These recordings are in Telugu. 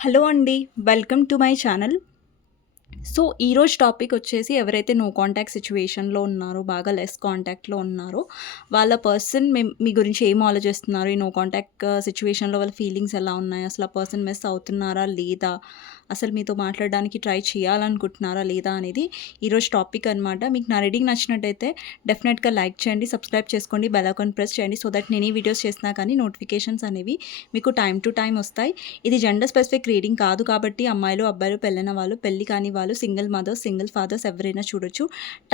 హలో అండి. Welcome to my channel. So, ఈరోజు టాపిక్ వచ్చేసి ఎవరైతే నో కాంటాక్ట్ సిట్యుయేషన్‌లో ఉన్నారో, బాగా లెస్ కాంటాక్ట్‌లో ఉన్నారో, వాళ్ళ పర్సన్ మీ గురించి ఏం ఆలోచిస్తున్నారు? ఈ నో కాంటాక్ట్ సిట్యుయేషన్‌లో వాళ్ళ ఫీలింగ్స్ ఎలా ఉన్నాయి? అసలు ఆ పర్సన్ మిస్ అవుతున్నారా? లేదా? అసలు మీతో మాట్లాడడానికి ట్రై చేయాలనుకుంటున్నారా? లేదా? అనేది ఈరోజు టాపిక్ అనమాట. మీకు నా రీడింగ్ నచ్చినట్టయితే డెఫినెట్‌గా లైక్ చేయండి, సబ్స్క్రైబ్ చేసుకోండి, బెల్ ఐకాన్ ప్రెస్ చేయండి. సో దట్ నేను ఏ వీడియోస్ చేసినా కానీ నోటిఫికేషన్స్ అనేవి మీకు టైమ్ టు టైమ్ వస్తాయి. ఇది జెండర్ స్పెసిఫిక్ రీడింగ్ కాదు కాబట్టి అమ్మాయిలు, అబ్బాయిలు, పెళ్ళైన వాళ్ళు, పెళ్లి కాని వాళ్ళు, సింగిల్ మదర్స్, సింగిల్ ఫాదర్స్ ఎవరైనా చూడొచ్చు.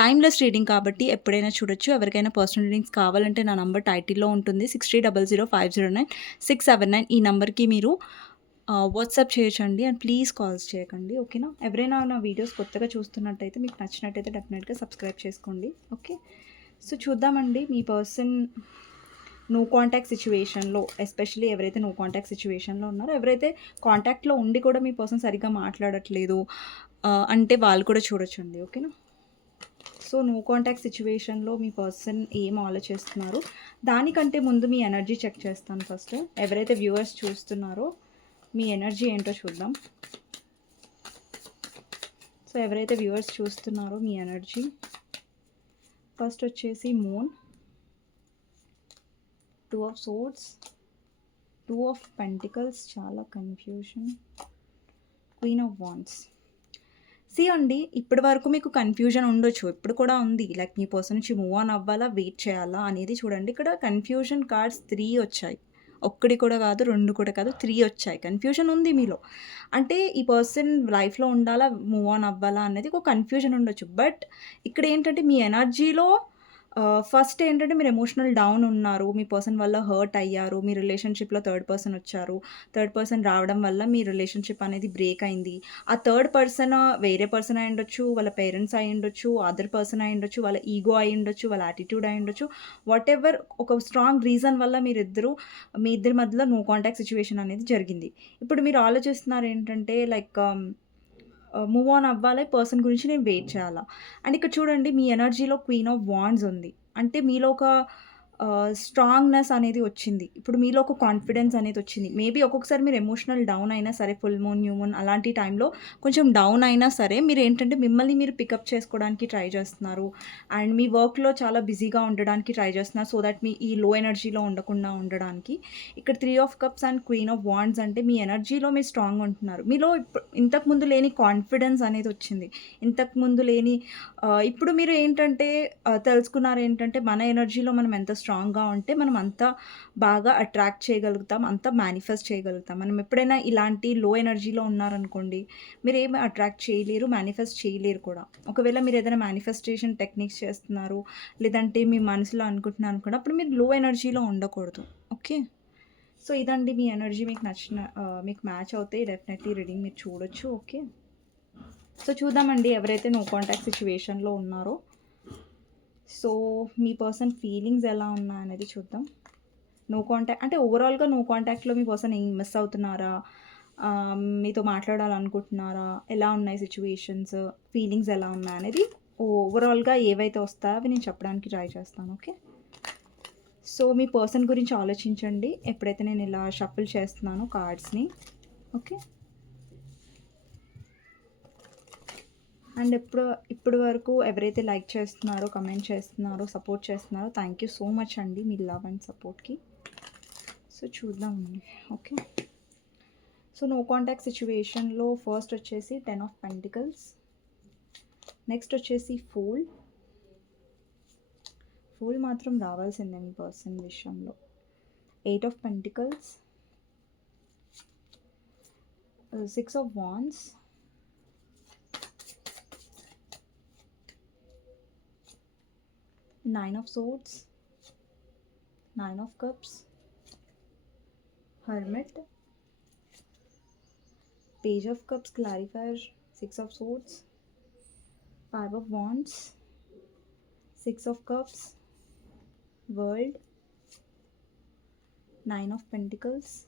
టైమ్‌లెస్ రీడింగ్ కాబట్టి ఎప్పుడైనా చూడొచ్చు. ఎవరికైనా పర్సనల్ రీడింగ్స్ కావాలంటే నా నంబర్ టైటిల్‌లో ఉంటుంది. 6300509679 ఈ నంబర్‌కి మీరు వాట్సాప్ చేయొచ్చండి. అండ్ ప్లీజ్ కాల్స్ చేయకండి. ఓకేనా? ఎవరైనా నా వీడియోస్ కొత్తగా చూస్తున్నట్టయితే మీకు నచ్చినట్టయితే డెఫినెట్‌గా సబ్స్క్రైబ్ చేసుకోండి. ఓకే. సో చూద్దామండి మీ పర్సన్ నో కాంటాక్ట్ సిట్యుయేషన్‌లో ఎస్పెషల్లీ ఎవరైతే నో కాంటాక్ట్ సిట్యుయేషన్‌లో ఉన్నారో, ఎవరైతే కాంటాక్ట్‌లో ఉండి కూడా మీ పర్సన్ సరిగ్గా మాట్లాడట్లేదు అంటే వాళ్ళు కూడా చూడొచ్చండి. ఓకేనా? సో నో కాంటాక్ట్ సిట్యుయేషన్‌లో మీ పర్సన్ ఏం ఆలోచిస్తున్నారు? దానికంటే ముందు మీ ఎనర్జీ చెక్ చేస్తాను ఫస్ట్. ఎవరైతే వ్యూవర్స్ చూస్తున్నారో మీ ఎనర్జీ ఏంటో చూద్దాం. సో ఎవరైతే వ్యూవర్స్ చూస్తున్నారో మీ ఎనర్జీ ఫస్ట్ వచ్చేసి moon, 2 of swords, 2 of pentacles, చాలా కన్ఫ్యూషన్, క్వీన్ ఆఫ్ వాండ్స్. అండి, ఇప్పటి వరకు మీకు కన్ఫ్యూజన్ ఉండొచ్చు, ఇప్పుడు కూడా ఉంది. లైక్ మీ పర్సన్ నుంచి మూవ్ ఆన్ అవ్వాలా, వెయిట్ చేయాలా అనేది చూడండి. ఇక్కడ కన్ఫ్యూజన్ కార్డ్స్ 3 వచ్చాయి. ఒక్కటి కూడా కాదు, 2 కూడా కాదు, 3 వచ్చాయి. కన్ఫ్యూజన్ ఉంది మీలో. అంటే ఈ పర్సన్ లైఫ్‌లో ఉండాలా, మూవ్ ఆన్ అవ్వాలా అనేది ఒక కన్ఫ్యూజన్ ఉండొచ్చు. బట్ ఇక్కడ ఏంటంటే మీ ఎనర్జీలో ఫస్ట్ ఏంటంటే మీరు ఎమోషనల్ డౌన్ ఉన్నారు. మీ పర్సన్ వల్ల హర్ట్ అయ్యారు. మీ రిలేషన్‌షిప్‌లో థర్డ్ పర్సన్ వచ్చారు. థర్డ్ పర్సన్ రావడం వల్ల మీ రిలేషన్‌షిప్ అనేది బ్రేక్ అయింది. ఆ థర్డ్ పర్సన్ వేరే పర్సన్ అయ్యుండొచ్చు, వాళ్ళ పేరెంట్స్ అయ్యుండొచ్చు, అదర్ పర్సన్ అయ్యుండొచ్చు, వాళ్ళ ఈగో అయ్యుండొచ్చు, వాళ్ళ యాటిట్యూడ్ అయ్యుండొచ్చు. వాటెవర్ ఒక స్ట్రాంగ్ రీజన్ వల్ల మీ ఇద్దరి మధ్యలో నో కాంటాక్ట్ సిట్యుయేషన్ అనేది జరిగింది. ఇప్పుడు మీరు ఆలోచిస్తున్నారు ఏంటంటే లైక్ మూవ్ ఆన్ అవ్వాలి, పర్సన్ గురించి నేను వెయిట్ చేయాలా? అండ్ ఇక్కడ చూడండి మీ ఎనర్జీలో క్వీన్ ఆఫ్ వాండ్స్ ఉంది. అంటే మీలో ఒక స్ట్రాంగ్‌నెస్ అనేది వచ్చింది. ఇప్పుడు మీలో ఒక కాన్ఫిడెన్స్ అనేది వచ్చింది. మేబీ ఒక్కొక్కసారి మీరు ఎమోషనల్ డౌన్ అయినా సరే, ఫుల్ మూన్, న్యూ మూన్ అలాంటి టైంలో కొంచెం డౌన్ అయినా సరే, మీరేంటంటే మిమ్మల్ని మీరు పికప్ చేసుకోవడానికి ట్రై చేస్తున్నారు. అండ్ మీ వర్క్‌లో చాలా బిజీగా ఉండడానికి ట్రై చేస్తున్నారు. సో దట్ మీ ఈ లో ఎనర్జీలో ఉండకుండా ఉండడానికి. ఇక్కడ 3 of cups and queen of wands అంటే మీ ఎనర్జీలో మీరు స్ట్రాంగ్ ఉంటున్నారు. మీలో ఇంతకుముందు లేని కాన్ఫిడెన్స్ అనేది వచ్చింది. ఇంతకుముందు లేని ఇప్పుడు మీరు ఏంటంటే తెలుసుకున్నారు ఏంటంటే మన ఎనర్జీలో మనం ఎంత స్ట్రాంగ్‌గా ఉంటే మనం అంత బాగా అట్రాక్ట్ చేయగలుగుతాం. అంత మేనిఫెస్ట్ చేయగలుగుతాం. మనం ఎప్పుడైనా ఇలాంటి లో ఎనర్జీలో ఉన్నారనుకోండి, మీరేమి అట్రాక్ట్ చేయలేరు, మేనిఫెస్ట్ చేయలేరు కూడా. ఒకవేళ మీరు ఏదైనా మేనిఫెస్టేషన్ టెక్నిక్స్ చేస్తున్నారు, లేదంటే మీ మనసులో అనుకుంటున్నారు అనుకోండి, అప్పుడు మీరు లో ఎనర్జీలో ఉండకూడదు. ఓకే. సో ఇదండి మీ ఎనర్జీ మీకు నచ్చిన మీకు మ్యాచ్ అవుతే డెఫినెట్లీ రీడింగ్ మీరు చూడొచ్చు. ఓకే. సో చూద్దామండి ఎవరైతే నో కాంటాక్ట్ సిట్యుయేషన్‌లో ఉన్నారో, సో మీ పర్సన్ ఫీలింగ్స్ ఎలా ఉన్నాయనేది చూద్దాం. నో కాంటాక్ట్ అంటే ఓవరాల్‌గా నో కాంటాక్ట్‌లో మీ పర్సన్ ఏం మిస్ అవుతున్నారా? మీతో మాట్లాడాలనుకుంటున్నారా? ఎలా ఉన్నాయి సిట్యుయేషన్స్? ఫీలింగ్స్ ఎలా ఉన్నాయనేది ఓవరాల్‌గా ఏవైతే వస్తాయో అవి నేను చెప్పడానికి ట్రై చేస్తాను. ఓకే. సో మీ పర్సన్ గురించి ఆలోచించండి ఎప్పుడైతే నేను ఇలా షఫుల్ చేస్తున్నానో కార్డ్స్‌ని. ఓకే. అండ్ ఇప్పటి వరకు ఎవరైతే లైక్ చేస్తున్నారో, కమెంట్ చేస్తున్నారో, సపోర్ట్ చేస్తున్నారో థ్యాంక్ యూ సో మచ్ అండి మీ లవ్ అండ్ సపోర్ట్‌కి. సో చూద్దామండి. ఓకే. సో నో కాంటాక్ట్ సిట్యుయేషన్‌లో ఫస్ట్ వచ్చేసి 10 ఆఫ్ పెంటికల్స్, నెక్స్ట్ వచ్చేసి ఫూల్ మాత్రం రావాల్సిందే మీ పర్సన్ విషయంలో. 8 of pentacles, 6 of wands, 9 of swords, 9 of cups, hermit, page of cups clarifier, 6 of swords, 5 of wands, 6 of cups, world, 9 of pentacles,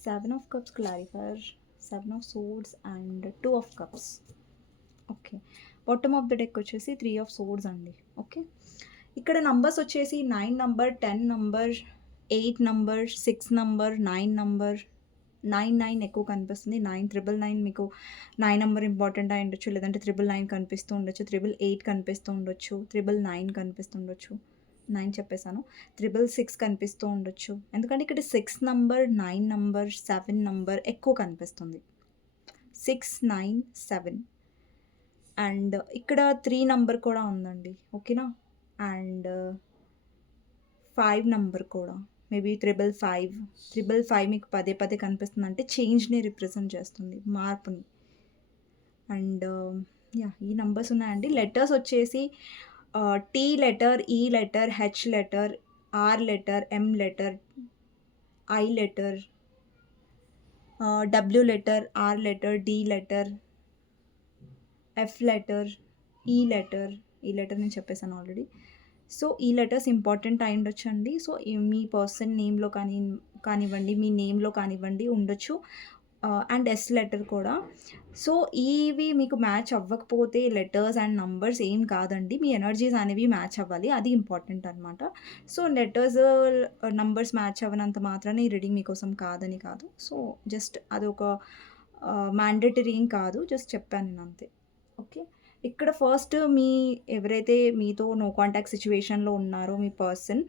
7 of cups clarifier, 7 of swords and 2 of cups. Okay. Bottom of the deck వచ్చేసి 3 ఆఫ్ సోర్డ్స్ అండి. ఓకే. ఇక్కడ నంబర్స్ వచ్చేసి 9 number, 10 number, 8 number, 6 number, 9 number, 99 ఎక్కువ కనిపిస్తుంది. 9999 మీకు 9 నంబర్ ఇంపార్టెంట్ అయి ఉండొచ్చు. లేదంటే 999 కనిపిస్తూ ఉండొచ్చు. 888 కనిపిస్తూ ఉండొచ్చు. 999 కనిపిస్తుండొచ్చు. 9 చెప్పేసాను. 666 కనిపిస్తూ ఉండొచ్చు. ఎందుకంటే ఇక్కడ 6 నంబర్, 9 నంబర్, 7 నంబర్ ఎక్కువ కనిపిస్తుంది. 6, 9, 7 అండ్ ఇక్కడ 3 నంబర్ కూడా ఉందండి. ఓకేనా? అండ్ 5 నంబర్ కూడా మేబీ 555 మీకు పదే పదే కనిపిస్తుందంటే చేంజ్‌ని రిప్రజెంట్ చేస్తుంది. మార్పుని. అండ్ ఈ నంబర్స్ ఉన్నాయండి. లెటర్స్ వచ్చేసి T letter, E letter, H letter, R letter, M letter, I letter, W letter, R letter, D letter, F letter, E letter నేను చెప్పేసాను ఆల్రెడీ. సో ఈ లెటర్స్ ఇంపార్టెంట్ అయి ఉండొచ్చండి. సో మీ పర్సన్ నేమ్‌లో కానివ్వండి, మీ నేమ్‌లో కానివ్వండి ఉండొచ్చు. అండ్ ఎస్ లెటర్ కూడా. సో ఇవి మీకు మ్యాచ్ అవ్వకపోతే లెటర్స్ అండ్ నంబర్స్ ఏం కాదండి. మీ ఎనర్జీస్ అనేవి మ్యాచ్ అవ్వాలి. అది ఇంపార్టెంట్ అనమాట. సో లెటర్స్, నంబర్స్ మ్యాచ్ అవ్వనంత మాత్రాన ఈ రీడింగ్ మీకోసం కాదని కాదు. సో జస్ట్ అదొక మ్యాండేటరీ ఏం కాదు. జస్ట్ చెప్పాను నేను అంతే. ఓకే. ఇక్కడ ఫస్ట్ ఎవరైతే మీతో నో కాంటాక్ట్ సిట్యుయేషన్‌లో ఉన్నారో మీ పర్సన్,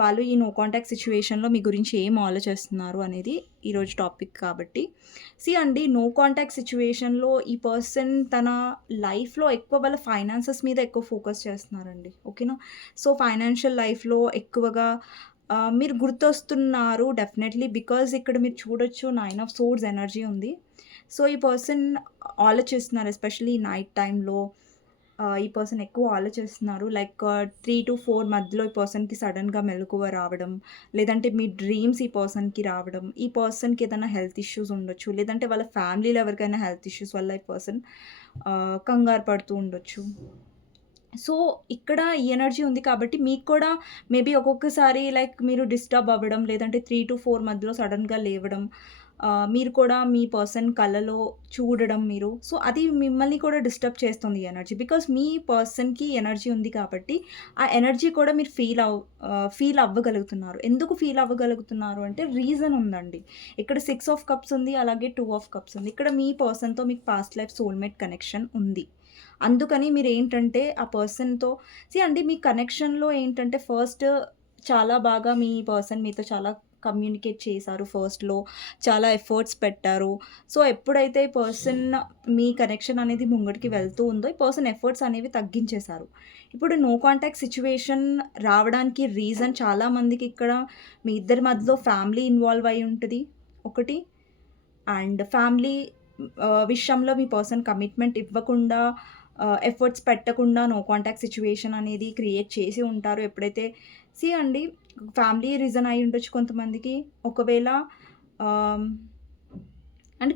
వాళ్ళు ఈ నో కాంటాక్ట్ సిట్యుయేషన్‌లో మీ గురించి ఏం ఆలోచిస్తున్నారు అనేది ఈరోజు టాపిక్ కాబట్టి. అండి, నో కాంటాక్ట్ సిట్యుయేషన్‌లో ఈ పర్సన్ తన లైఫ్‌లో ఎక్కువ వాళ్ళ ఫైనాన్సెస్ మీద ఎక్కువ ఫోకస్ చేస్తున్నారండి. ఓకేనా? సో ఫైనాన్షియల్ లైఫ్‌లో ఎక్కువగా మీరు గుర్తొస్తున్నారు డెఫినెట్‌లీ. బికాజ్ ఇక్కడ మీరు చూడొచ్చు 9 ఆఫ్ సోర్డ్స్ ఎనర్జీ ఉంది. సో ఈ పర్సన్ ఆలోచిస్తున్నారు. ఎస్పెషల్లీ నైట్ టైంలో ఈ పర్సన్ ఎక్కువ ఆలోచిస్తున్నారు. లైక్ 3-4 మధ్యలో ఈ పర్సన్‌కి సడెన్‌గా మెలకువ రావడం, లేదంటే మీ డ్రీమ్స్ ఈ పర్సన్‌కి రావడం, ఈ పర్సన్‌కి ఏదైనా హెల్త్ ఇష్యూస్ ఉండొచ్చు, లేదంటే వాళ్ళ ఫ్యామిలీలో ఎవరికైనా హెల్త్ ఇష్యూస్ వల్ల ఈ పర్సన్ కంగారు పడుతూ ఉండొచ్చు. సో ఇక్కడ ఈ ఎనర్జీ ఉంది కాబట్టి మీకు కూడా మేబీ ఒక్కొక్కసారి లైక్ మీరు డిస్టర్బ్ అవ్వడం, లేదంటే 3-4 మధ్యలో సడెన్‌గా లేవడం, మీరు కూడా మీ పర్సన్ కలలో చూడడం మీరు. సో అది మిమ్మల్ని కూడా డిస్టర్బ్ చేస్తుంది ఈ ఎనర్జీ. బికాజ్ మీ పర్సన్‌కి ఎనర్జీ ఉంది కాబట్టి ఆ ఎనర్జీ కూడా మీరు ఫీల్ అవ్వగలుగుతున్నారు. ఎందుకు ఫీల్ అవ్వగలుగుతున్నారు అంటే రీజన్ ఉందండి. ఇక్కడ 6 ఆఫ్ కప్స్ ఉంది. అలాగే 2 ఆఫ్ కప్స్ ఉంది. ఇక్కడ మీ పర్సన్‌తో మీకు పాస్ట్ లైఫ్ సోల్‌మేట్ కనెక్షన్ ఉంది. అందుకని మీరేంటంటే ఆ పర్సన్‌తో అండి, మీ కనెక్షన్‌లో ఏంటంటే ఫస్ట్ చాలా బాగా మీ పర్సన్ మీతో చాలా కమ్యూనికేట్ చేశారు ఫస్ట్‌లో. చాలా ఎఫర్ట్స్ పెట్టారు. సో ఎప్పుడైతే ఈ పర్సన్ మీ కనెక్షన్ అనేది ముంగటికి వెళ్తూ ఉందో, ఈ పర్సన్ ఎఫర్ట్స్ అనేవి తగ్గించేశారు. ఇప్పుడు నో కాంటాక్ట్ సిట్యుయేషన్ రావడానికి రీజన్ చాలా మందికి ఇక్కడ మీ ఇద్దరి మధ్యలో ఫ్యామిలీ ఇన్వాల్వ్ అయ్యి ఉంటది ఒకటి. అండ్ ఫ్యామిలీ విషయంలో మీ పర్సన్ కమిట్మెంట్ ఇవ్వకుండా, ఎఫర్ట్స్ పెట్టకుండా నో కాంటాక్ట్ సిట్యుయేషన్ అనేది క్రియేట్ చేసి ఉంటారు. ఎప్పుడైతే అండి, ఫ్యామిలీ రీజన్ అయి ఉండొచ్చు కొంతమందికి. ఒకవేళ అండ్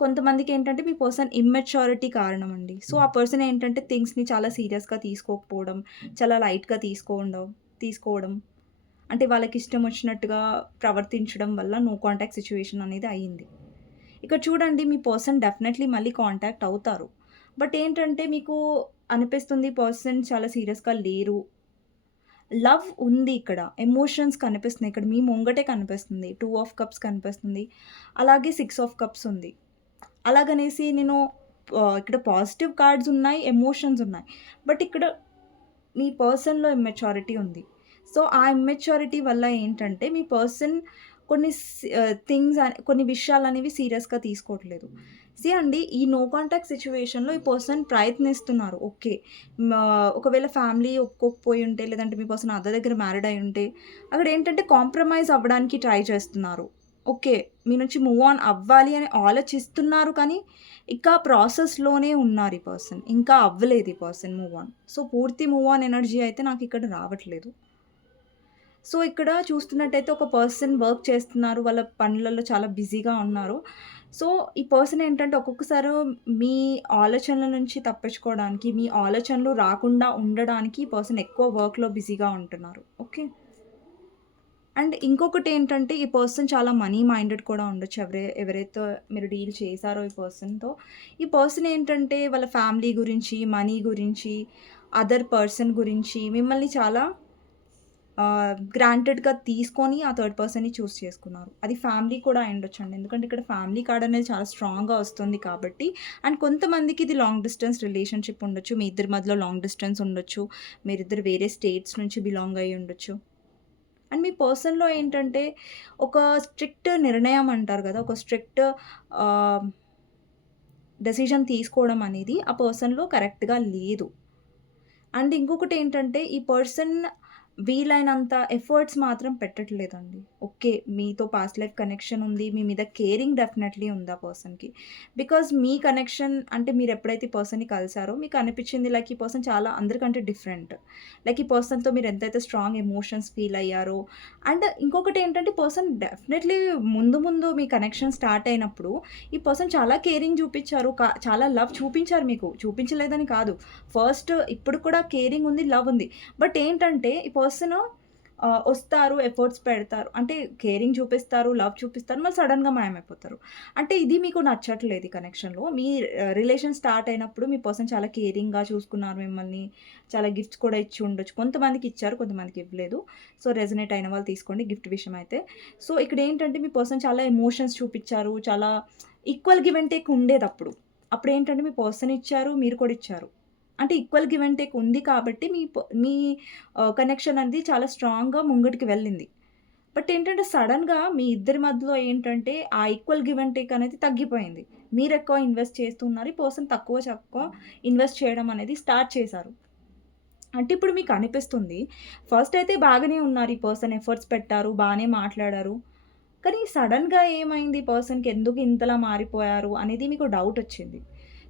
కొంతమందికి ఏంటంటే మీ పర్సన్ ఇమ్మెచ్యూరిటీ కారణం అండి. సో ఆ పర్సన్ ఏంటంటే థింగ్స్‌ని చాలా సీరియస్‌గా తీసుకోకపోవడం, చాలా లైట్‌గా తీసుకోవడం. అంటే వాళ్ళకి ఇష్టం వచ్చినట్టుగా ప్రవర్తించడం వల్ల నో కాంటాక్ట్ సిట్యుయేషన్ అనేది అయింది. ఇక్కడ చూడండి, మీ పర్సన్ డెఫినెట్‌లీ మళ్ళీ కాంటాక్ట్ అవుతారు. బట్ ఏంటంటే మీకు అనిపిస్తుంది పర్సన్ చాలా సీరియస్‌గా లేరు. లవ్ ఉంది ఇక్కడ. ఎమోషన్స్ కనిపిస్తున్నాయి. ఇక్కడ మీ ముంగటే కనిపిస్తుంది. 2 ఆఫ్ కప్స్ కనిపిస్తుంది. అలాగే 6 ఆఫ్ కప్స్ ఉంది. అలాగనేసి నేను ఇక్కడ పాజిటివ్ కార్డ్స్ ఉన్నాయి, ఎమోషన్స్ ఉన్నాయి. బట్ ఇక్కడ మీ పర్సన్‌లో ఇమ్మెచ్యూరిటీ ఉంది. సో ఆ ఇమ్మెచ్యూరిటీ వల్ల ఏంటంటే మీ పర్సన్ కొన్ని విషయాలనేవి సీరియస్‌గా తీసుకోవట్లేదు. అండి, ఈ నో కాంటాక్ట్ సిట్యుయేషన్‌లో ఈ పర్సన్ ప్రయత్నిస్తున్నారు. ఓకే. ఒకవేళ ఫ్యామిలీ ఒప్పుకోకపోయి ఉంటే, లేదంటే మీ పర్సన్ అదర్ దగ్గర మ్యారీడ్ అయ్యి ఉంటే, అక్కడ ఏంటంటే కాంప్రమైజ్ అవ్వడానికి ట్రై చేస్తున్నారు. ఓకే. మీ నుంచి మూవ్ ఆన్ అవ్వాలి అని ఆలోచిస్తున్నారు కానీ, ఇంకా ప్రాసెస్‌లోనే ఉన్నారు ఈ పర్సన్. ఇంకా అవ్వలేదు ఈ పర్సన్ మూవ్ ఆన్. సో పూర్తి మూవ్ ఆన్ ఎనర్జీ అయితే నాకు ఇక్కడ రావట్లేదు. సో ఇక్కడ చూస్తున్నట్టయితే ఒక పర్సన్ వర్క్ చేస్తున్నారు. వాళ్ళ పనులలో చాలా బిజీగా ఉన్నారు. సో ఈ పర్సన్ ఏంటంటే ఒక్కొక్కసారి మీ ఆలోచనల నుంచి తప్పించుకోవడానికి, మీ ఆలోచనలు రాకుండా ఉండడానికి ఈ పర్సన్ ఎక్కువ వర్క్‌లో బిజీగా ఉంటున్నారు. ఓకే. అండ్ ఇంకొకటేంటంటే ఈ పర్సన్ చాలా మనీ మైండెడ్ కూడా ఉండొచ్చు. ఎవరైతే మీరు డీల్ చేశారో ఈ పర్సన్‌తో. ఈ పర్సన్ ఏంటంటే వాళ్ళ ఫ్యామిలీ గురించి, మనీ గురించి, అదర్ పర్సన్ గురించి మిమ్మల్ని చాలా గ్రాంటెడ్‌గా తీసుకొని ఆ థర్డ్ పర్సన్‌ని చూస్ చేసుకున్నారు. అది ఫ్యామిలీ కూడా అయ్యుండొచ్చండి. ఎందుకంటే ఇక్కడ ఫ్యామిలీ కార్డ్ అనేది చాలా స్ట్రాంగ్‌గా వస్తుంది కాబట్టి. అండ్ కొంతమందికి ఇది లాంగ్ డిస్టెన్స్ రిలేషన్‌షిప్ ఉండొచ్చు. మీ ఇద్దరి మధ్యలో లాంగ్ డిస్టెన్స్ ఉండొచ్చు. మీరిద్దరు వేరే స్టేట్స్ నుంచి బిలాంగ్ అయ్యి ఉండొచ్చు. అండ్ మీ పర్సన్‌లో ఏంటంటే ఒక స్ట్రిక్ట్ నిర్ణయం అంటారు గదా! ఒక స్ట్రిక్ట్ ఆహ్, డెసిషన్ తీసుకోవడం అనేది ఆ పర్సన్‌లో కరెక్ట్‌గా లేదు. అండ్ ఇంకొకటేంటంటే ఈ పర్సన్ వీలైనంత ఎఫర్ట్స్ మాత్రం పెట్టట్లేదండి. ఓకే. మీతో పాస్ట్ లైఫ్ కనెక్షన్ ఉంది. మీ మీద కేరింగ్ డెఫినెట్‌లీ ఉంది ఆ పర్సన్‌కి. బికాజ్ మీ కనెక్షన్ అంటే మీరెప్పుడైతే ఈ పర్సన్‌ని కలిసారో మీకు అనిపిచ్చింది లైక్ ఈ పర్సన్ చాలా అందరికంటే డిఫరెంట్. లైక్ ఈ పర్సన్‌తో మీరు ఎంతైతే స్ట్రాంగ్ ఎమోషన్స్ ఫీల్ అయ్యారో అండ్ ఇంకొకటేంటంటే పర్సన్ డెఫినెట్‌లీ ముందు ముందు మీ కనెక్షన్ స్టార్ట్ అయినప్పుడు ఈ పర్సన్ చాలా కేరింగ్ చూపిచ్చారు. చాలా లవ్ చూపించారు మీకు. చూపించలేదని కాదు. ఫస్ట్ ఇప్పుడు కూడా కేరింగ్ ఉంది, లవ్ ఉంది. బట్ ఏంటంటే ఈ పర్సను వస్తారు, ఎఫర్ట్స్ పెడతారు. అంటే కేరింగ్ చూపిస్తారు, లవ్ చూపిస్తారు. మళ్ళీ సడెన్‌గా మాయమైపోతారు. అంటే ఇది మీకు నచ్చట్లేదు ఈ కనెక్షన్‌లో. మీ రిలేషన్ స్టార్ట్ అయినప్పుడు మీ పర్సన్ చాలా కేరింగ్‌గా చూసుకున్నారు మిమ్మల్ని. చాలా గిఫ్ట్స్ కూడా ఇచ్చి ఉండొచ్చు. కొంతమందికి ఇచ్చారు, కొంతమందికి ఇవ్వలేదు. సో, రెజొనేట్ అయిన వాళ్ళు తీసుకోండి గిఫ్ట్ విషయం అయితే. సో, ఇక్కడ ఏంటంటే మీ పర్సన్ చాలా ఎమోషన్స్ చూపిచ్చారు. చాలా ఈక్వల్ గివ్ అండ్ టేక్ ఉండేదప్పుడు. అప్పుడేంటంటే మీ పర్సన్ ఇచ్చారు, మీరు కూడా ఇచ్చారు. అంటే ఈక్వల్ గివ్ అండ్ టేక్ ఉంది కాబట్టి మీ కనెక్షన్ అనేది చాలా స్ట్రాంగ్‌గా ముంగటికి వెళ్ళింది. బట్ ఏంటంటే సడెన్‌గా మీ ఇద్దరి మధ్యలో ఏంటంటే ఆ ఈక్వల్ గివ్ అండ్ టేక్ అనేది తగ్గిపోయింది. మీరెక్కువ ఇన్వెస్ట్ చేస్తున్నారు. ఈ పర్సన్ తక్కువ ఇన్వెస్ట్ చేయడం అనేది స్టార్ట్ చేశారు. అంటే ఇప్పుడు మీకు అనిపిస్తుంది. ఫస్ట్ అయితే బాగానే ఉన్నారు. ఈ పర్సన్ ఎఫర్ట్స్ పెట్టారు. బానే మాట్లాడారు. కానీ సడెన్‌గా ఏమైంది ఈ పర్సన్‌కి ఎందుకు ఇంతలా మారిపోయారు అనేది మీకు డౌటొచ్చింది.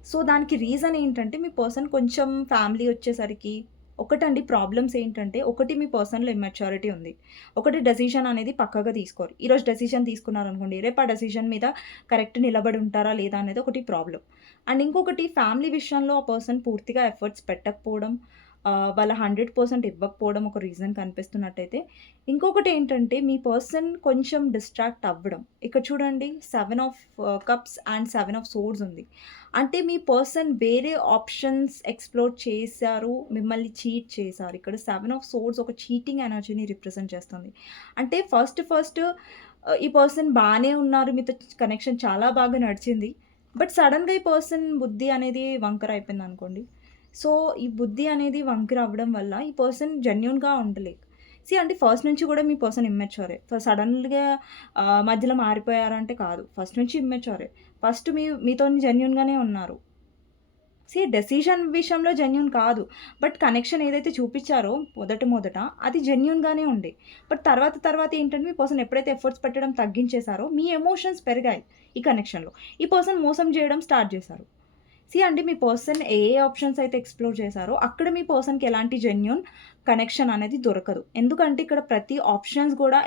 సో, దానికి రీజన్ ఏంటంటే మీ పర్సన్ కొంచెం ఫ్యామిలీ వచ్చేసరికి ఒకటండి ప్రాబ్లమ్స్ ఏంటంటే ఒకటి మీ పర్సన్‌లో ఇమ్మెచ్యూరిటీ ఉంది. ఒకటి డెసిషన్ అనేది పక్కాగా తీసుకోరు. ఈరోజు డెసిషన్ తీసుకున్నారనుకోండి, రేపు ఆ డెసిషన్ మీద కరెక్ట్ నిలబడి ఉంటారా లేదా అనేది ఒకటి ప్రాబ్లమ్. అండ్ ఇంకొకటి ఫ్యామిలీ విషయంలో ఆ పర్సన్ పూర్తిగా ఎఫర్ట్స్ పెట్టకపోవడం, వాళ్ళ 100% ఇవ్వకపోవడం ఒక రీజన్ కనిపిస్తున్నట్టయితే, ఇంకొకటేంటంటే మీ పర్సన్ కొంచెం డిస్ట్రాక్ట్ అవ్వడం. ఇక్కడ చూడండి 7 of cups and 7 of swords ఉంది. అంటే మీ పర్సన్ వేరే ఆప్షన్స్ ఎక్స్‌ప్లోర్ చేశారు. మిమ్మల్ని చీట్ చేశారు. ఇక్కడ 7 ఆఫ్ సోర్డ్స్ ఒక చీటింగ్ ఎనర్జీని రిప్రజెంట్ చేస్తుంది. అంటే ఫస్ట్ ఈ పర్సన్ బానే ఉన్నారు. మీతో కనెక్షన్ చాలా బాగా నడిచింది. బట్ సడెన్‌గా ఈ పర్సన్ బుద్ధి అనేది వంకర అయిపోయిందనుకోండి. సో, ఈ బుద్ధి అనేది వంకర అవ్వడం వల్ల ఈ పర్సన్ జెన్యూన్‌గా ఉండలే. అంటే ఫస్ట్ నుంచి కూడా మీ పర్సన్ ఇమ్మెచ్యూరే. సడెన్‌గా మధ్యలో మారిపోయారంటే కాదు. ఫస్ట్ నుంచి ఇమ్మెచ్యూరే. ఫస్ట్ మీతోని జెన్యూన్‌గానే ఉన్నారు. డెసిషన్ విషయంలో జెన్యూన్ కాదు. బట్ కనెక్షన్ ఏదైతే చూపిచ్చారో మొదట అది జెన్యూన్‌గానే ఉండే. బట్ తర్వాత ఏంటంటే మీ పర్సన్ ఎప్పుడైతే ఎఫర్ట్స్ పెట్టడం తగ్గించేసారో మీ ఎమోషన్స్ పెరిగాయి ఈ కనెక్షన్‌లో. ఈ పర్సన్ మోసం చేయడం స్టార్ట్ చేశారు. అంటే మీ పర్సన్ ఏ ఆప్షన్స్ అయితే ఎక్స్‌ప్లోర్ చేశారో అక్కడ మీ పర్సన్‌కి ఎలాంటి జెన్యూన్ కనెక్షన్ అనేది దొరకదు. ఎందుకంటే ఇక్కడ ప్రతి ఆప్షన్స్ గూడా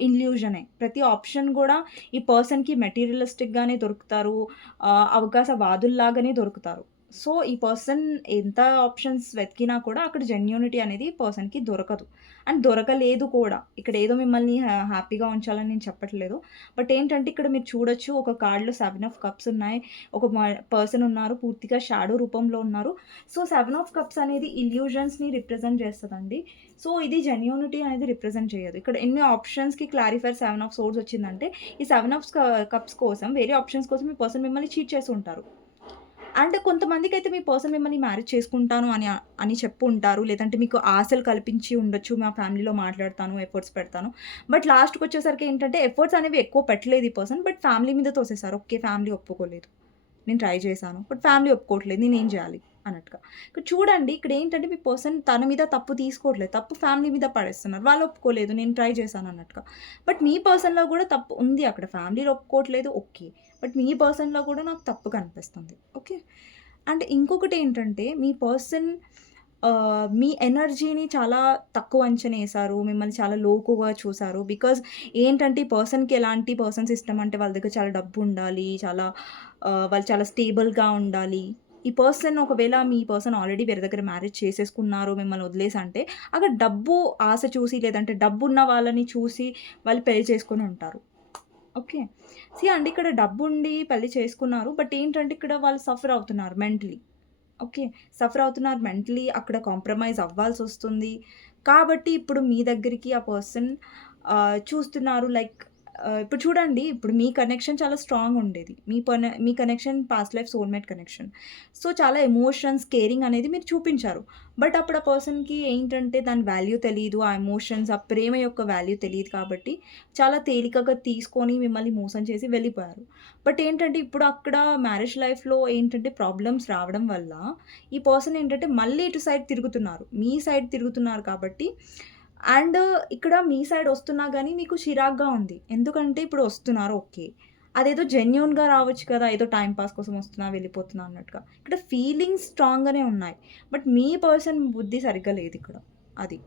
ఇల్యూజనే. ప్రతి ఆప్షన్ గూడా ఈ పర్సన్‌కి మెటీరియలిస్టిక్‌గానే దొరుకుతారు. అవకాశవాదుల్లాగానే దొరుకుతారు. సో, ఈ పర్సన్ ఎంత ఆప్షన్స్ వెతికినా కూడా అక్కడ జెన్యూనిటీ అనేది పర్సన్‌కి దొరకదు. అండ్ దొరకలేదు కూడా. ఇక్కడ ఏదో మిమ్మల్ని హ్యాపీగా ఉంచాలని నేను చెప్పట్లేదు. బట్ ఏంటంటే ఇక్కడ మీరు చూడొచ్చు ఒక కార్డ్‌లో 7 ఆఫ్ కప్స్ ఉన్నాయి. ఒక పర్సన్ ఉన్నారు. పూర్తిగా షాడో రూపంలో ఉన్నారు. సో, 7 ఆఫ్ కప్స్ అనేది ఇల్యూజన్స్‌ని రిప్రజెంట్ చేస్తదండి. సో, ఇది జెన్యూనిటీ అనేది రిప్రజెంట్ చేయదు. ఇక్కడ ఎన్ని ఆప్షన్స్‌కి క్లారిఫైర్ 7 ఆఫ్ సోర్డ్స్ వచ్చిందంటే, ఈ 7 ఆఫ్ కప్స్ కోసం వేరే ఆప్షన్స్ కోసం మీ పర్సన్ మిమ్మల్ని చీట్ చేసి ఉంటారు. అండ్ కొంతమందికైతే మీ పర్సన్ మిమ్మల్ని మ్యారేజ్ చేసుకుంటాను అని చెప్పుంటారు. లేదంటే మీకు ఆశలు కల్పించి ఉండొచ్చు. మా ఫ్యామిలీలో మాట్లాడతాను, ఎఫర్ట్స్ పెడతాను. బట్ లాస్ట్‌కొచ్చేసరికి ఏంటంటే ఎఫర్ట్స్ అనేవి ఎక్కువ పెట్టలేదు ఈ పర్సన్. బట్ ఫ్యామిలీ మీద తోసేసారు. ఓకే. ఫ్యామిలీ ఒప్పుకోలేదు. నేను ట్రై చేశాను. బట్ ఫ్యామిలీ ఒప్పుకోవట్లేదు. నేనేం చేయాలి అన్నట్టుగా. ఇక్కడ చూడండి ఇక్కడేంటంటే మీ పర్సన్ తన మీద తప్పు తీసుకోవట్లేదు. తప్పు ఫ్యామిలీ మీద పడేస్తున్నారు. వాళ్ళు ఒప్పుకోలేదు. నేను ట్రై చేశాను అన్నట్టుగా. బట్ మీ పర్సన్‌లో కూడా తప్పు ఉంది అక్కడ. ఫ్యామిలీలో ఒప్పుకోవట్లేదు ఓకే. బట్ మీ పర్సన్‌లో కూడా నాకు తప్పు కనిపిస్తుంది. ఓకే. అండ్ ఇంకొకటేంటంటే మీ పర్సన్ మీ ఎనర్జీని చాలా తక్కువ అంచనా ఏసారు. మిమ్మల్ని చాలా లోకుగా చూసారు. బికాజ్ ఏంటంటే ఈ పర్సన్‌కి ఎలాంటి పర్సన్స్ ఇష్టం అంటే వాళ్ళ దగ్గర చాలా డబ్బుండాలి. వాళ్ళు చాలా స్టేబుల్‌గా ఉండాలి. ఈ పర్సన్ ఒకవేళ మీ పర్సన్ ఆల్రెడీ వేరే దగ్గర మ్యారేజ్ చేసేసుకున్నారు మిమ్మల్ని వదిలేసి అంటే, అక్కడ డబ్బు ఆశ చూసి లేదంటే డబ్బున్న వాళ్ళని చూసి వాళ్ళు పెళ్లి చేసుకొని ఉంటారు. ఓకే. అండి ఇక్కడ డబ్బుండి పెళ్లి చేసుకున్నారు. బట్ ఏంటంటే ఇక్కడ వాళ్ళు సఫర్ అవుతున్నారు మెంటలీ. ఓకే. సఫర్ అవుతున్నారు మెంటలీ. అక్కడ కాంప్రమైజ్ అవ్వాల్సొస్తుంది. కాబట్టి ఇప్పుడు మీ దగ్గరికి ఆ పర్సన్ చూస్తున్నారు. లైక్ ఇప్పుడు చూడండి, ఇప్పుడు మీ కనెక్షన్ చాలా స్ట్రాంగ్ ఉండేది. మీ connection past life soulmate connection. So, చాలా ఎమోషన్స్, కేరింగ్ అనేది మీరు చూపించారు. బట్ అప్పుడు ఆ పర్సన్‌కి ఏంటంటే దాని వాల్యూ తెలీదు. ఆ ఎమోషన్స్, ఆ ప్రేమ యొక్క వాల్యూ తెలీదు కాబట్టి చాలా తేలికగా తీసుకొని మిమ్మల్ని మోసం చేసి వెళ్ళిపోయారు. బట్ ఏంటంటే ఇప్పుడు అక్కడ మ్యారేజ్ లైఫ్‌లో ఏంటంటే ప్రాబ్లమ్స్ రావడం వల్ల ఈ పర్సన్ ఏంటంటే మళ్ళీ ఇటు సైడ్ తిరుగుతున్నారు. మీ సైడ్ తిరుగుతున్నారు కాబట్టి అండ్ ఇక్కడ మీ సైడ్ ఒస్తున్నా గానీ మీకు చిరాకుగా ఉంది. ఎందుకంటే ఇప్పుడు ఒస్తున్నారు ఓకే. అదేదో జెన్యూన్‌గా రావచ్చు కదా! ఏదో టైమ్ పాస్ కోసం ఒస్తున్నా, వెళ్ళిపోతున్నా అన్నట్టుగా. ఇక్కడ ఫీలింగ్స్ స్ట్రాంగ్‌గానే ఉన్నాయి. బట్ మీ పర్సన్ బుద్ధి సరిగ్గా లేదిక్కడ. అది.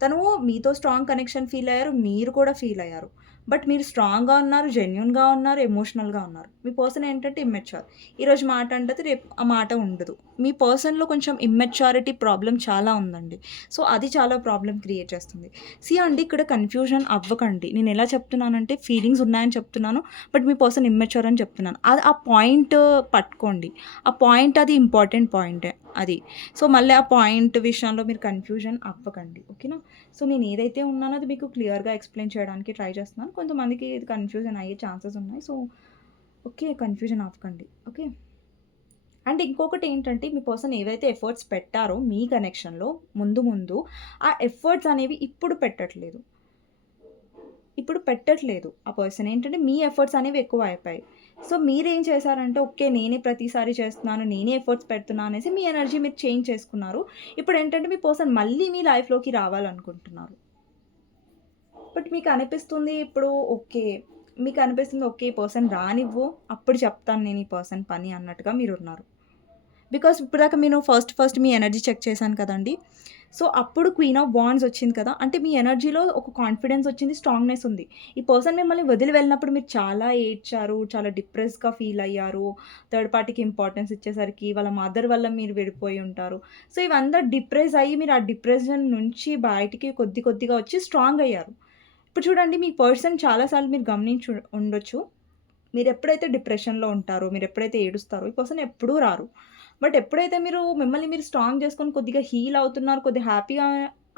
తను మీతో స్ట్రాంగ్ కనెక్షన్ ఫీల్ అయ్యారు. మీరు కూడా ఫీల్ అయ్యారు. బట్ మీరు స్ట్రాంగ్‌గా ఉన్నారు, జెన్యూన్‌గా ఉన్నారు, ఎమోషనల్‌గా ఉన్నారు. మీ పర్సన్ ఏంటంటే ఇమ్మెచ్యూర్. ఈరోజు మాట అంటది, రేపు ఆ మాట ఉండదు. మీ పర్సన్‌లో కొంచెం ఇమ్మెచ్యూరిటీ ప్రాబ్లమ్ చాలా ఉందండి. సో, అది చాలా ప్రాబ్లమ్ క్రియేట్ చేస్తుంది. అండి, ఇక్కడ కన్‌ఫ్యూజన్ అవ్వకండి. నేనెలా చెప్తున్నానంటే ఫీలింగ్స్ ఉన్నాయని చెప్తున్నాను. బట్ మీ పర్సన్ ఇమ్మెచ్యూర్ అని చెప్తున్నాను. అది ఆ పాయింట్ పట్టుకోండి. ఆ పాయింట్ అది ఇంపార్టెంట్ పాయింటే అది. సో, మళ్ళీ ఆ పాయింట్ విషయంలో మీరు కన్‌ఫ్యూజన్ అవ్వకండి. ఓకేనా? సో, నేను ఏదైతే ఉన్నానో అది మీకు క్లియర్‌గా ఎక్స్‌ప్లెయిన్ చేయడానికి ట్రై చేస్తున్నాను. కొంతమందికి ఇది కన్‌ఫ్యూజన్ అయ్యే ఛాన్సెస్ ఉన్నాయి. So, okay. కన్‌ఫ్యూజన్ అవ్వకండి. ఓకే. అండ్ ఇంకొకటేంటంటే మీ పర్సన్ ఏవైతే ఎఫర్ట్స్ పెట్టారో మీ కనెక్షన్‌లో ముందు ఆ ఎఫర్ట్స్ అనేవి ఇప్పుడు పెట్టట్లేదు. ఆ పర్సన్ ఏంటంటే మీ ఎఫర్ట్స్ అనేవి ఎక్కువ అయిపోయాయి. సో, మీరేం చేశారంటే ఓకే. నేనే ప్రతిసారి చేస్తున్నాను. నేనే ఎఫర్ట్స్ పెడుతున్నా అనేసి మీ ఎనర్జీ మీరు చేంజ్ చేసుకున్నారు. ఇప్పుడేంటంటే మీ పర్సన్ మళ్ళీ మీ లైఫ్‌లోకి రావాలనుకుంటున్నారు. బట్ మీకనిపిస్తుంది ఇప్పుడు ఓకే. మీకనిపిస్తుంది ఓకే. ఈ పర్సన్ రానివ్వు. అప్పుడు చెప్తాను నేను ఈ పర్సన్ పని అన్నట్టుగా మీరున్నారు. బికాజ్ ఇప్పటిదాకా నేను ఫస్ట్ మీ ఎనర్జీ చెక్ చేశాను కదండీ! సో, అప్పుడు క్వీన్ ఆఫ్ వాండ్స్ వచ్చింది కదా! అంటే మీ ఎనర్జీలో ఒక కాన్ఫిడెన్స్ వచ్చింది. స్ట్రాంగ్‌నెస్ ఉంది. ఈ పర్సన్ మిమ్మల్ని వదిలి వెళ్ళినప్పుడు మీరు చాలా ఏడ్చారు. చాలా డిప్రెస్డ్‌గా ఫీల్ అయ్యారు. థర్డ్ పార్టీకి ఇంపార్టెన్స్ ఇచ్చేసరికి వాళ్ళ మదర్ వల్ల మీరు విడిపోయి ఉంటారు. సో, ఇవంతా డిప్రెస్ అయ్యి మీరు ఆ డిప్రెషన్ నుంచి బయటికి కొద్దిగా వచ్చి స్ట్రాంగ్ అయ్యారు. ఇప్పుడు చూడండి, మీ పర్సన్ చాలా సార్లు మీరు గమనించి ఉండొచ్చు. మీరెప్పుడైతే డిప్రెషన్‌లో ఉంటారో, మీరెప్పుడైతే ఏడుస్తారో, ఈ పర్సన్ ఎప్పుడూ రారు. బట్ ఎప్పుడైతే మిమ్మల్ని మీరు స్ట్రాంగ్ చేసుకొని కొద్దిగా హీల్ అవుతున్నారు, కొద్దిగా హ్యాపీగా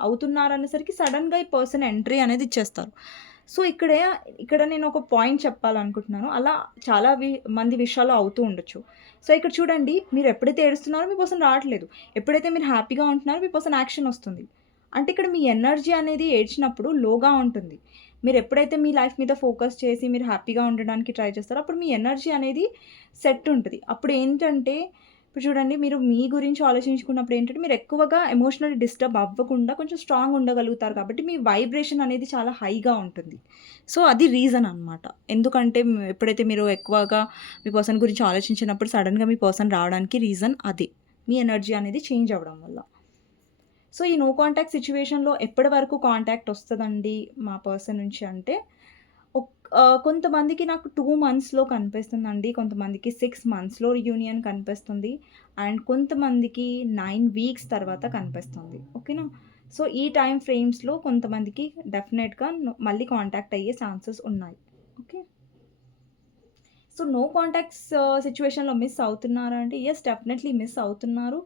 అవుతున్నారనేసరికి సడెన్‌గా ఈ పర్సన్ ఎంట్రీ అనేది ఇచ్చేస్తారు. సో, ఇక్కడ నేను ఒక పాయింట్ చెప్పాలనుకుంటున్నాను. అలా చాలా మంది విషయాల్లో అవుతూ ఉండొచ్చు. సో, ఇక్కడ చూడండి, మీరు ఎప్పుడైతే ఏడుస్తున్నారో మీ పర్సన్ రావట్లేదు. ఎప్పుడైతే మీరు హ్యాపీగా ఉంటున్నారో మీ పర్సన్ యాక్షన్ ఒస్తుంది. అంటే ఇక్కడ మీ ఎనర్జీ అనేది ఏడ్చినప్పుడు లోగా ఉంటుంది. మీరెప్పుడైతే మీ లైఫ్ మీద ఫోకస్ చేసి మీరు హ్యాపీగా ఉండడానికి ట్రై చేస్తారో, అప్పుడు మీ ఎనర్జీ అనేది సెట్ ఉంటది. అప్పుడేంటంటే, ఇప్పుడు చూడండి, మీరు మీ గురించి ఆలోచించుకున్నప్పుడు ఏంటంటే, మీరు ఎక్కువగా ఎమోషనల్ డిస్టర్బ్ అవ్వకుండా కొంచెం స్ట్రాంగ్ ఉండగలుగుతారు కాబట్టి, మీ వైబ్రేషన్ అనేది చాలా హైగా ఉంటుంది. సో, అది రీజన్ అనమాట. ఎందుకంటే, ఎప్పుడైతే మీరు ఎక్కువగా మీ పర్సన్ గురించి ఆలోచించినప్పుడు సడెన్‌గా మీ పర్సన్ రావడానికి రీజన్ అదే. మీ ఎనర్జీ అనేది చేంజ్ అవ్వడం వల్ల. సో, ఈ నో కాంటాక్ట్ సిట్యుయేషన్‌లో ఎప్పటి వరకు కాంటాక్ట్ ఒస్తదండి మా పర్సన్ నుంచి అంటే, కొంతమందికి నాకు 2 మంత్స్‌లో కనిపిస్తుందండి. కొంతమందికి 6 మంత్స్‌లో రియూనియన్ కనిపిస్తుంది. అండ్ కొంతమందికి 9 వీక్స్ తర్వాత కనిపిస్తుంది. ఓకేనా? సో, ఈ టైమ్ ఫ్రేమ్స్‌లో కొంతమందికి డెఫినెట్‌గా మళ్ళీ కాంటాక్ట్ అయ్యే ఛాన్సెస్ ఉన్నాయి. ఓకే. సో, నో కాంటాక్ట్స్ సిట్యుయేషన్‌లో మిస్ అవుతున్నారా అంటే, యెస్, డెఫినెట్‌లీ మిస్ అవుతున్నారు.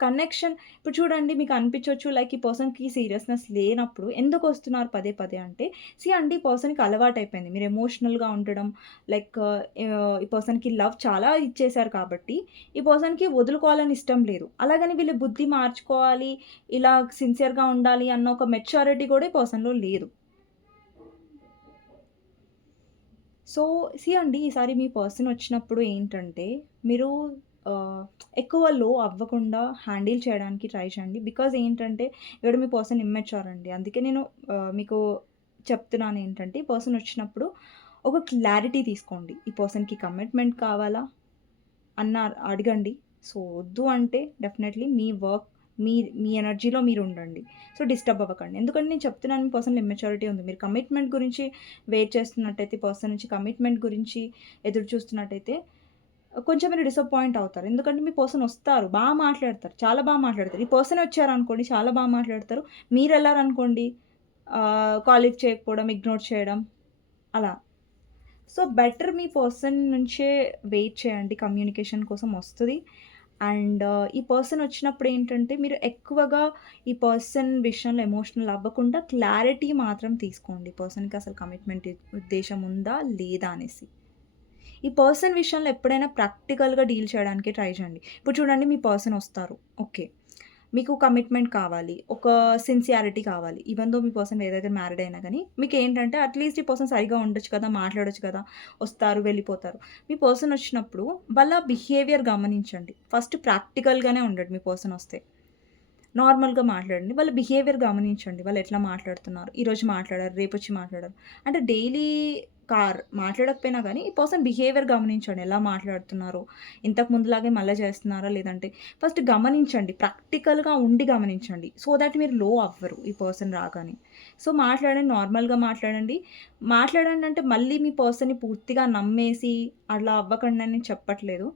కనెక్షన్ ఇప్పుడు చూడండి, మీకు అనిపించొచ్చు లైక్ ఈ పర్సన్‌కి సీరియస్‌నెస్ లేనప్పుడు ఎందుకొస్తున్నారు పదే పదే అంటే, అండి, ఈ పర్సన్‌కి అలవాటైపోయింది. మీరు ఎమోషనల్‌గా ఉండడం, లైక్ ఈ పర్సన్‌కి లవ్ చాలా ఇచ్చేసారు కాబట్టి, ఈ పర్సన్‌కి వదులుకోవాలని ఇష్టం లేదు. అలాగని వీళ్ళు బుద్ధి మార్చుకోవాలి, ఇలా సిన్సియర్‌గా ఉండాలి అన్న ఒక మెచ్యూరిటీ కూడా ఈ పర్సన్‌లో లేదు. సో, అండి, ఈసారి మీ పర్సన్ వచ్చినప్పుడు ఏంటంటే, మీరు ఆహ్, ఎక్కువ లో అవ్వకుండా హ్యాండిల్ చేయడానికి ట్రై చేయండి. బికాజ్ ఏంటంటే, ఇక్కడ మీ పర్సన్ ఇమ్మెచ్యూర్ అండి. అందుకే నేను మీకు చెప్తున్నానేంటంటే, ఈ పర్సన్ వచ్చినప్పుడు ఒక క్లారిటీ తీసుకోండి. ఈ పర్సన్‌కి కమిట్మెంట్ కావాలా? అడగండి. సో, వద్దు అంటే డెఫినైట్‌లీ మీ వర్క్, మీ మీ ఎనర్జీలో మీరుండండి. సో, డిస్టర్బ్ అవ్వకండి. ఎందుకంటే నేను చెప్తున్నాను, మీ పర్సన్‌లో ఇమ్మెచ్యూరిటీ ఉంది. మీరు కమిట్మెంట్ గురించి వెయిట్ చేస్తున్నట్టయితే, పర్సన్ నుంచి కమిట్మెంట్ గురించి ఎదురు చూస్తున్నట్టయితే, కొంచెం మీరు డిసప్పాయింట్ అవుతారు. ఎందుకంటే మీ పర్సన్ వస్తారు, మాట్లాడతారు, చాలా మాట్లాడతారు. ఈ పర్సనే వచ్చారనుకోండి, చాలా మాట్లాడతారు. మీరెళ్లారనుకోండి, కాల్ లిఫ్ట్ చేయకపోవడం, ఇగ్నోర్ చేయడం అలా. సో, బెటర్ మీ పర్సన్ నుంచే వెయిట్ చేయండి. కమ్యూనికేషన్ కోసం వస్తది. అండ్ ఈ పర్సన్ వచ్చినప్పుడు ఏంటంటే మీరు ఎక్కువగా ఈ పర్సన్ విషయంలో ఎమోషనల్ అవ్వకుండా క్లారిటీ మాత్రం తీసుకోండి. పర్సన్‌కి అసలు కమిట్మెంట్ ఉద్దేశ్యం ఉందా? లేదా? అనేసి. ఈ పర్సన్ విషయంలో ఎప్పుడైనా ప్రాక్టికల్‌గా డీల్ చేయడానికే ట్రై చేయండి. ఇప్పుడు చూడండి మీ పర్సన్ వస్తారు. ఓకే. మీకు కమిట్మెంట్ కావాలి. ఒక సిన్సియారిటీ కావాలి. ఈవెన్ దో మీ పర్సన్ వేరే దగ్గర మ్యారీడ్ అయినా గానీ, మీకేంటంటే అట్‌లీస్ట్ ఈ పర్సన్ సరిగ్గా ఉండొచ్చు కదా! మాట్లాడొచ్చు కదా! వస్తారు, వెళ్ళిపోతారు. మీ పర్సన్ వచ్చినప్పుడు వాళ్ళ బిహేవియర్ గమనించండి. ఫస్ట్ ప్రాక్టికల్‌గానే ఉండండి మీ పర్సన్ వస్తే. నార్మల్‌గా మాట్లాడండి. వాళ్ళ బిహేవియర్ గమనించండి. వాళ్ళు ఎట్లా మాట్లాడుతున్నారు. ఈరోజు మాట్లాడారు, రేపొచ్చి మాట్లాడరు. అంటే డైలీ మాట్లాడకపోయినా గానీ, ఈ పర్సన్ బిహేవియర్ గమనించండి. ఎలా మాట్లాడుతున్నారో, ఇంతకు ముందులాగే మళ్ళా చేస్తున్నారా? లేదంటే ఫస్ట్ గమనించండి. ప్రాక్టికల్‌గా ఉండి గమనించండి. సో థాట్ మీరు లో అవ్వరు ఈ పర్సన్ రాగానే. సో మాట్లాడండి. నార్మల్‌గా మాట్లాడండి. మాట్లాడండి అంటే మళ్ళీ మీ పర్సన్‌ని పూర్తిగా నమ్మేసి అలా అవ్వకండి అని చెప్పట్లేదు.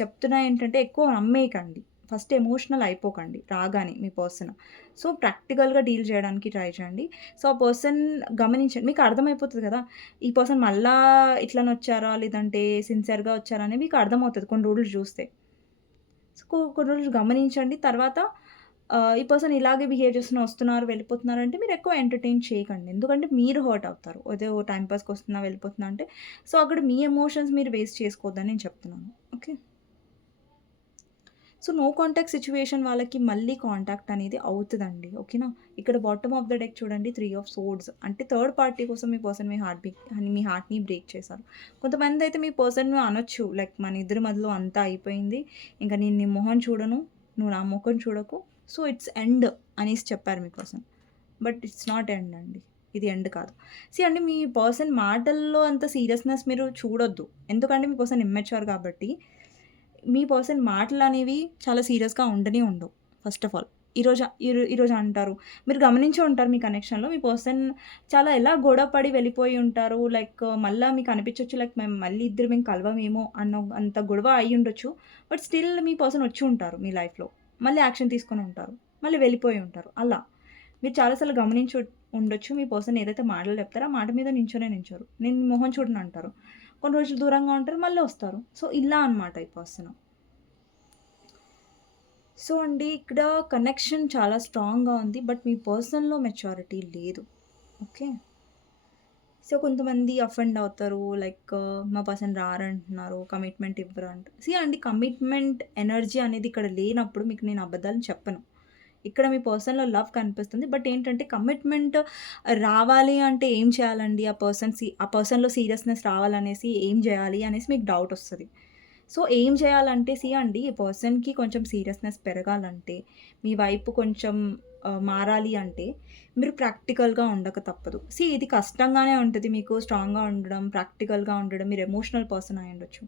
చెప్తున్నా ఏంటంటే ఎక్కువ నమ్మేయకండి. ఫస్ట్ ఎమోషనల్ అయిపోకండి రాగానే మీ పర్సన్. సో, ప్రాక్టికల్‌గా డీల్ చేయడానికి ట్రై చేయండి. సో, ఆ పర్సన్ గమనించండి. మీకు అర్థమైపోతది కదా! ఈ పర్సన్ మళ్ళా ఇట్లనొచ్చారా? లేదంటే సిన్సియర్‌గా వచ్చారా? అని మీకు అర్థమవుతది కొన్ని రోజులు చూస్తే. సో, కొన్ని రోజులు గమనించండి. తర్వాత ఈ పర్సన్ ఇలాగే బిహేవ్ వస్తున్నారు, వెళ్ళిపోతున్నారంటే మీరు ఎక్కువ ఎంటర్‌టైన్ చేయకండి. ఎందుకంటే మీరు హర్ట్ అవుతారు. ఏదో టైమ్ పాస్‌కి వస్తున్నా, వెళ్ళిపోతున్నా అంటే సో, అక్కడ మీ ఎమోషన్స్ మీరు వేస్ట్ చేసుకోవద్దని నేను చెప్తున్నాను. Okay. So, no contact situation వాళ్ళకి మళ్ళీ కాంటాక్ట్ అనేది అవుతదండి. ఓకేనా? ఇక్కడ బాటమ్ ఆఫ్ ద డెక్ చూడండి 3 ఆఫ్ సోర్డ్స్ అంటే థర్డ్ పార్టీ కోసం మీ పర్సన్ మీ హార్ట్‌ని బ్రేక్ చేశారు. కొంతమందైతే మీ పర్సన్ అనొచ్చు లైక్ మన ఇద్దరి మధ్యలో అంతా అయిపోయింది. ఇంక నేను నీ మొహం చూడను. నువ్వు నా మొఖం చూడకు. సో, ఇట్స్ ఎండ్ అనేసి చెప్పారు మీ person. But it's not end అండి. ఇది ఎండ్ కాదు. అండి మీ పర్సన్ మాటల్లో అంత సీరియస్‌నెస్ మీరు చూడొద్దు. ఎందుకంటే మీ పర్సన్ ఇమ్మెచ్యూర్ కాబట్టి మీ పర్సన్ మాటలనేవి చాలా సీరియస్‌గా ఉండనే ఉండవు. First of all. ఈరోజు అంటారు. మీరు గమనించే ఉంటారు మీ కనెక్షన్‌లో మీ పర్సన్ చాలా ఎలా గొడవ పడి వెళ్ళిపోయి ఉంటారు. లైక్ మళ్ళా మీకు అనిపించొచ్చు లైక్ మేము కలవమేమో అంత గొడవ అయ్యుండొచ్చు. బట్ స్టిల్ మీ పర్సన్ వచ్చి ఉంటారు మీ లైఫ్‌లో. మళ్ళీ యాక్షన్ తీసుకొని ఉంటారు. మళ్ళీ వెళ్ళిపోయి ఉంటారు. అలా. మీరు చాలా సార్లు గమనించి ఉండొచ్చు. మీ పర్సన్ ఏదైతే మాటలు చెప్తారో ఆ మాట మీద నించోరు. నేను మీ మొహం చూడను అంటారు. కొన్ని రోజులు దూరంగా ఉంటారు. మళ్ళీ వస్తారు. సో, ఇలా అనమాట ఈ పర్సన్. సో అండి ఇక్కడ కనెక్షన్ చాలా స్ట్రాంగ్‌గా ఉంది. బట్ మీ పర్సన్‌లో మెచ్యూరిటీ లేదు. ఓకే. సో కొంతమంది అఫెండ్ అవుతారు. లైక్ మా పర్సన్ రారంటున్నారు. కమిట్మెంట్ ఇవ్వరంట. అండి కమిట్మెంట్ ఎనర్జీ అనేది ఇక్కడ లేనప్పుడు మీకు నేను అబద్ధాలు చెప్పను. ఇక్కడ మీ పర్సన్‌లో లవ్ కనిపిస్తుంది. బట్ ఏంటంటే కమిట్మెంట్ రావాలి అంటే ఏం చేయాలండి? ఆ పర్సన్‌లో సీరియస్‌నెస్ రావాలనేసి ఏం చేయాలి అనేసి మీకు డౌట్ ఒస్తది. సో, ఏం చేయాలంటే అండి ఈ పర్సన్‌కి కొంచెం సీరియస్‌నెస్ పెరగాలంటే, మీ వైపు కొంచెం మారాలి అంటే, మీరు ప్రాక్టికల్‌గా ఉండక తప్పదు. ఇది కష్టంగానే ఉంటది మీకు స్ట్రాంగ్‌గా ఉండడం, ప్రాక్టికల్‌గా ఉండడం. మీరు ఎమోషనల్ పర్సన్ అయ్యుండొచ్చు.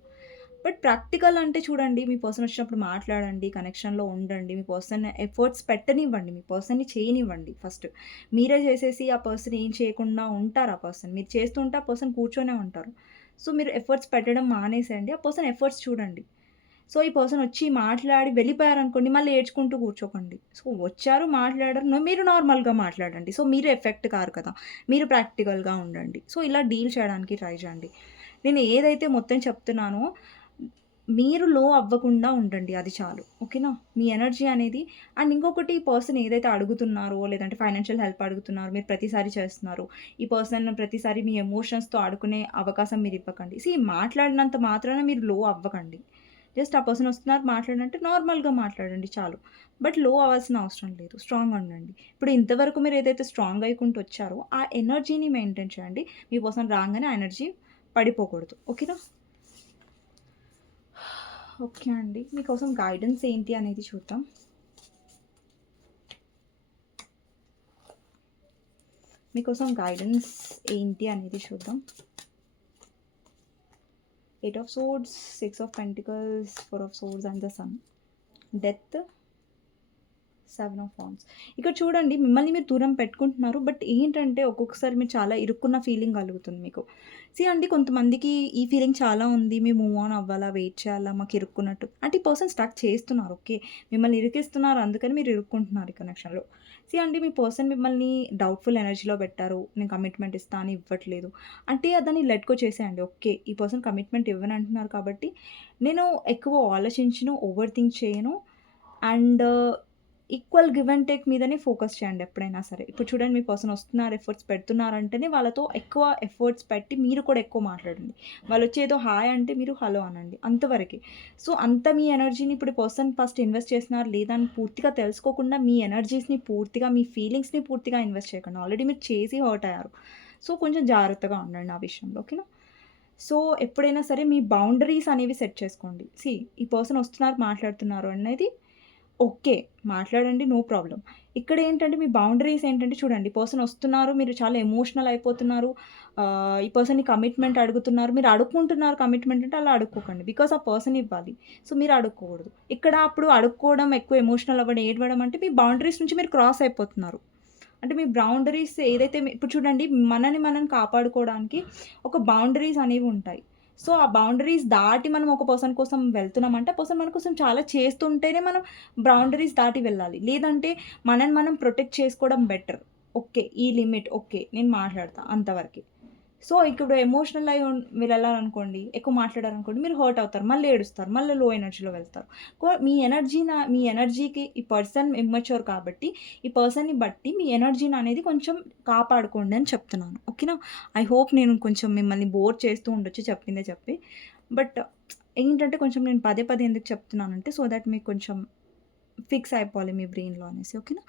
బట్ ప్రాక్టికల్ అంటే చూడండి, మీ పర్సన్ వచ్చినప్పుడు మాట్లాడండి, కనెక్షన్‌లో ఉండండి. మీ పర్సన్ ఎఫర్ట్స్ పెట్టనివ్వండి. మీ పర్సన్‌ని చేయనివ్వండి ఫస్ట్. మీరే చేసేసి ఆ పర్సన్ ఏం చేయకుండా ఉంటారు ఆ పర్సన్. మీరు చేస్తుంటే ఆ పర్సన్ కూర్చొనే ఉంటారు. సో, మీరు ఎఫర్ట్స్ పెట్టడం మానేసేయండి. ఆ పర్సన్ ఎఫర్ట్స్ చూడండి. సో, ఈ పర్సన్ వచ్చి మాట్లాడి వెళ్ళిపోయారనుకోండి, మళ్ళీ ఏడ్చుకుంటూ కూర్చోకండి. సో, వచ్చారు, మాట్లాడారు. మీరు నార్మల్‌గా మాట్లాడండి. సో, మీరు ఎఫెక్ట్ కారు కదా! మీరు ప్రాక్టికల్‌గా ఉండండి. సో, ఇలా డీల్ చేయడానికి ట్రై చేయండి. నేను ఏదైతే మొత్తం చెప్తున్నానో మీరు లో అవ్వకుండా ఉండండి. అది చాలు. ఓకేనా? మీ ఎనర్జీ అనేది అండ్ ఇంకొకటి ఈ పర్సన్ ఏదైతే అడుగుతున్నారో, లేదంటే ఫైనాన్షియల్ హెల్ప్ అడుగుతున్నారో, మీరు ప్రతిసారి చేస్తున్నారు. ఈ పర్సన్ ప్రతిసారి మీ ఎమోషన్స్‌తో ఆడుకునే అవకాశం మీరివ్వకండి. మాట్లాడినంత మాత్రాన మీరు లో అవ్వకండి. జస్ట్ ఆ పర్సన్ వస్తున్నారు మాట్లాడంటే నార్మల్‌గా మాట్లాడండి చాలు. బట్ లో అవ్వాల్సిన అవసరం లేదు. స్ట్రాంగ్‌గా ఉండండి. ఇప్పుడు ఇంతవరకు మీరు ఏదైతే స్ట్రాంగ్ అయ్యుకుంటూ వచ్చారో, ఆ ఎనర్జీని మెయింటైన్ చేయండి. మీ పర్సన్ రాంగానే ఆ ఎనర్జీ పడిపోకూడదు. ఓకేనా? ఓకే అండి. మీకోసం గైడెన్స్ ఏంటి అనేది చూద్దాం. మీకోసం గైడెన్స్ ఏంటి అనేది చూద్దాం. 8 of swords, 6 of pentacles, 4 of swords and the sun. Death, 7 of wands. ఇక్కడ చూడండి మిమ్మల్ని మీరు దూరం పెట్టుకుంటున్నారు. బట్ ఏంటంటే ఒక్కొక్కసారి మీరు చాలా ఇరుక్కున్న ఫీలింగ్ కలుగుతుంది మీకు. అండి కొంతమందికి ఈ ఫీలింగ్ చాలా ఉంది. మేము మూవ్ ఆన్ అవ్వాలా? వెయిట్ చేయాలా? మాకు ఇరుక్కున్నట్టు. అంటే ఈ పర్సన్ స్టక్ చేస్తున్నారు. ఓకే. మిమ్మల్ని ఇరికిస్తున్నారు. అందుకని మీరు ఇరుక్కుంటున్నారు ఈ కనెక్షన్‌లో. అండి మీ పర్సన్ మిమ్మల్ని డౌట్‌ఫుల్ ఎనర్జీలో పెట్టారు. నేను కమిట్మెంట్ ఇస్తా అని ఇవ్వట్లేదు. అంటే దాన్ని లెట్ గో చేసేయండి. ఓకే. ఈ పర్సన్ కమిట్మెంట్ ఇవ్వనంటున్నారు కాబట్టి నేను ఎక్కువ ఆలోచించను, ఓవర్ థింక్ చేయను. And equal give and take మీదనే ఫోకస్ చేయండి ఎప్పుడైనా సరే. ఇప్పుడు చూడండి మీ పర్సన్ వస్తున్నారు, ఎఫర్ట్స్ పెడుతున్నారంటేనే వాళ్ళతో ఎక్కువ ఎఫర్ట్స్ పెట్టి మీరు కూడా ఎక్కువ మాట్లాడండి. వాళ్ళొచ్చి ఏదో హాయ్ అంటే మీరు హలో అనండి. అంతవరకే. అంత మీ ఎనర్జీని ఇప్పుడు పర్సన్ ఫస్ట్ ఇన్వెస్ట్ చేస్తున్నారా లేదా అని పూర్తిగా తెలుసుకోకుండా మీ ఎనర్జీస్‌ని పూర్తిగా, మీ ఫీలింగ్స్‌ని పూర్తిగా ఇన్వెస్ట్ చేయకండి. ఆల్రెడీ మీరు చేసి హర్ట్ అయ్యారు. కొంచెం జాగ్రత్తగా ఉండండి ఆ విషయంలో. ఓకేనా? ఎప్పుడైనా సరే మీ బౌండరీస్ అనేవి సెట్ చేసుకోండి. ఈ పర్సన్ వస్తున్నారు, మాట్లాడుతున్నారు అనేది ఓకే. మాట్లాడండి. No problem. ఇక్కడేంటంటే మీ బౌండరీస్ ఏంటంటే చూడండి పర్సన్ వస్తున్నారు. మీరు చాలా ఎమోషనల్ అయిపోతున్నారు. ఈ పర్సన్‌ని కమిట్మెంట్ అడుగుతున్నారు. మీరు అడుక్కుంటున్నారు కమిట్మెంట్ అంటే అలా అడుక్కోకండి. బికాజ్ ఆ పర్సన్ ఇవ్వాలి. మీరు అడుక్కోకూడదు. ఇక్కడ అప్పుడు అడుక్కోవడం, ఎక్కువ ఎమోషనల్ అవ్వడం, ఏడవడం అంటే మీ బౌండరీస్ నుంచి మీరు క్రాస్ అయిపోతున్నారు. అంటే మీ బౌండరీస్ ఏదైతే ఇప్పుడు చూడండి మనని మనం కాపాడుకోవడానికి ఒక బౌండరీస్ అనేవి ఉంటాయి. ఆ బౌండరీస్ దాటి మనం ఒక పర్సన్ కోసం వెళ్తున్నామంటే, ఆ పర్సన్ మన కోసం చాలా చేస్తుంటేనే మనం బౌండరీస్ దాటి వెళ్ళాలి. లేదంటే మనల్ని మనం ప్రొటెక్ట్ చేసుకోవడం బెటర్. ఓకే. ఈ లిమిట్ ఓకే. నేను మాట్లాడతా అంతవరకే. ఇప్పుడు ఎమోషనల్ అయ్యి వెళ్ళాలనుకోండి, ఎక్కువ మాట్లాడారనుకోండి, మీరు హర్ట్ అవుతారు. మళ్ళీ ఏడుస్తారు. మళ్ళీ లో ఎనర్జీలో వెళ్తారు. మీ ఎనర్జీకి ఈ పర్సన్ ఇమ్మెచ్యూర్ కాబట్టి, ఈ పర్సన్‌ని బట్టి మీ ఎనర్జీని అనేది కొంచెం కాపాడుకోండి అని చెప్తున్నాను. ఓకేనా? ఐ హోప్ నేను కొంచెం మిమ్మల్ని బోర్ చేస్తూ ఉండొచ్చు చెప్పిందే చెప్పి. బట్ ఏంటంటే కొంచెం నేను పదే పదే ఎందుకు చెప్తున్నానంటే దట్ మీకు కొంచెం ఫిక్స్ అయిపోవాలి మీ బ్రెయిన్‌లో అనేసి. ఓకేనా?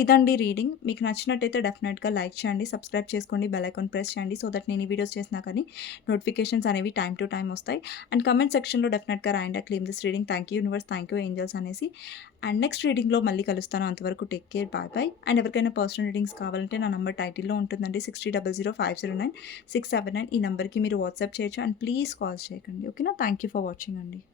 ఇదండి రీడింగ్. మీకు నచ్చినట్టయితే డెఫినెట్‌గా లైక్ చేయండి, సబ్స్క్రైబ్ చేసుకోండి, బెల్ ఐకాన్ ప్రెస్ చేయండి దట్ నేను ఈ వీడియోస్ చేసినా కానీ నోటిఫికేషన్స్ అనేవి టైమ్ టు టైమ్ వస్తాయి. అండ్ కామెంట్ సెక్షన్‌లో డెఫినెట్‌గా రాయండి claim this reading. Thank you universe, thank you angels అనేసి. అండ్ నెక్స్ట్ రీడింగ్‌లో మళ్ళీ కలుస్తాను. అంతవరకు take care. Bye bye. And ఎవరికైనా పర్సనల్ రీడింగ్స్ కావాలంటే నా నంబర్ టైటిల్‌లో ఉంటుందండి. 6000509679 ఈ నంబర్‌కి మీరు వాట్సాప్ చేయొచ్చు. అండ్ ప్లీజ్ కాల్స్ చేయకండి. ఓకేనా? థ్యాంక్ యూ ఫర్ వాచింగ్ అండి.